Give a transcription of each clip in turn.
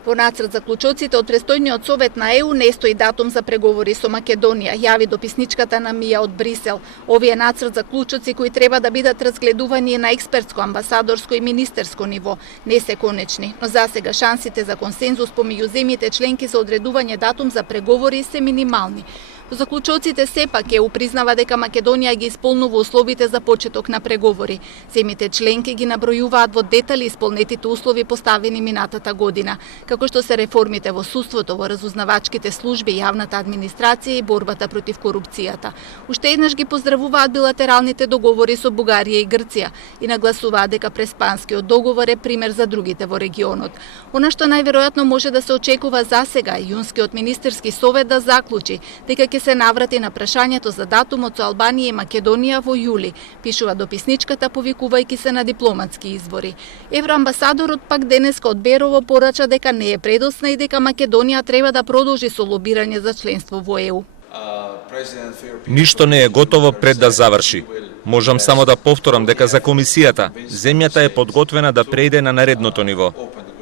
Во нацрт заклучоците од престојниот совет на ЕУ не стои датум за преговори со Македонија, јави дописничката на Мија од Брисел. Овие нацрт заклучоци кои треба да бидат разгледувани на експертско, амбасадорско и министерско ниво не се конечни, но засега шансите за консензус помеѓу земјите членки за одредување датум за преговори се минимални. Во заклучоците сепак ЕУ признава дека Македонија ги исполнува условите за почеток на преговори. Земјите членки ги набројуваат во детали исполнетите услови поставени минатата година, како што се реформите во судството, во разузнавачките служби, јавната администрација и борбата против корупцијата. Уште еднаш ги поздравуваат билатералните договори со Бугарија и Грција и нагласуваат дека Преспанскиот договор е пример за другите во регионот. Она што најверојатно може да се очекува засега е јунскиот министерски совет да заклучи дека ќе се наврати на прашањето за датумот со Албанија и Македонија во јули, пишува дописничката повикувајќи се на дипломатски извори. Евроамбасадорот пак денеска од Берово порача дека не е предосна и дека Македонија треба да продолжи со лобирање за членство во ЕУ. Ништо не е готово пред да заврши. Можам само да повторам дека за комисијата земјата е подготвена да прејде на наредното ниво.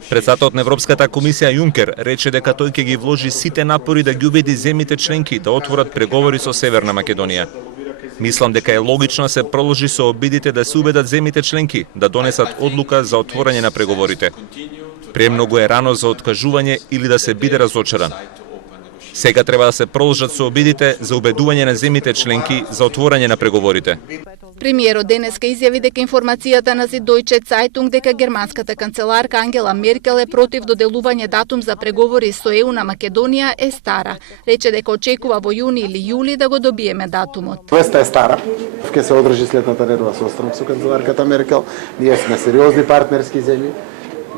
Председателот на Европската комисија Јункер рече дека тој ќе ги вложи сите напори да ги убеди земјите членки да отворат преговори со Северна Македонија. Мислам дека е логично да се продолжи со обидите да се убедат земјите членки да донесат одлука за отворање на преговорите. Премногу е рано за откажување или да се биде разочаран. Сега треба да се продолжат со обидите за убедување на земјите членки за отворање на преговорите. Премиерот денеска изјави дека информацијата на Süddeutsche Zeitung дека германската канцеларка Ангела Меркел е против доделување датум за преговори со ЕУ на Македонија е стара. Рече дека очекува во јуни или јули да го добиеме датумот. Веста е стара. Ке се одржи следната редова состанок со канцеларката Меркел. Ние сме сериозни партнерски земји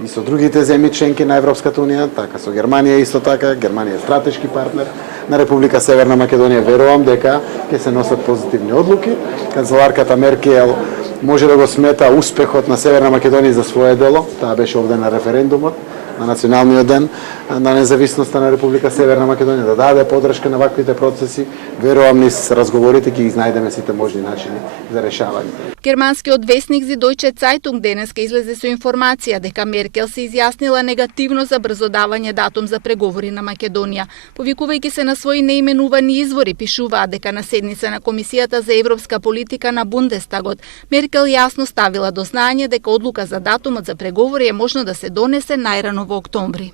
и со другите земји членки на Европската унија, така со Германија исто така. Германија е стратешки партнер на Република Северна Македонија. Верувам дека ќе се носат позитивни одлуки. Канцеларката Меркел може да го смета успехот на Северна Македонија за свое дело. Таа беше овде на референдумот, на националниот ден на независноста на Република Северна Македонија, да даде подршка на ваквите процеси. Верувам низ разговорите ќе ги знајдеме сите можни начини за решавање. Германскиот весник Süddeutsche Zeitung денеска излезе со информација дека Меркел се изјаснила негативно за брзо давање датум за преговори на Македонија. Повикувајќи се на своји неименувани извори, пишуваат дека на седница на Комисијата за европска политика на Бундестагот, Меркел јасно ставила до знаење дека одлука за датумот за преговори е можно да се донесе најрано во октомври.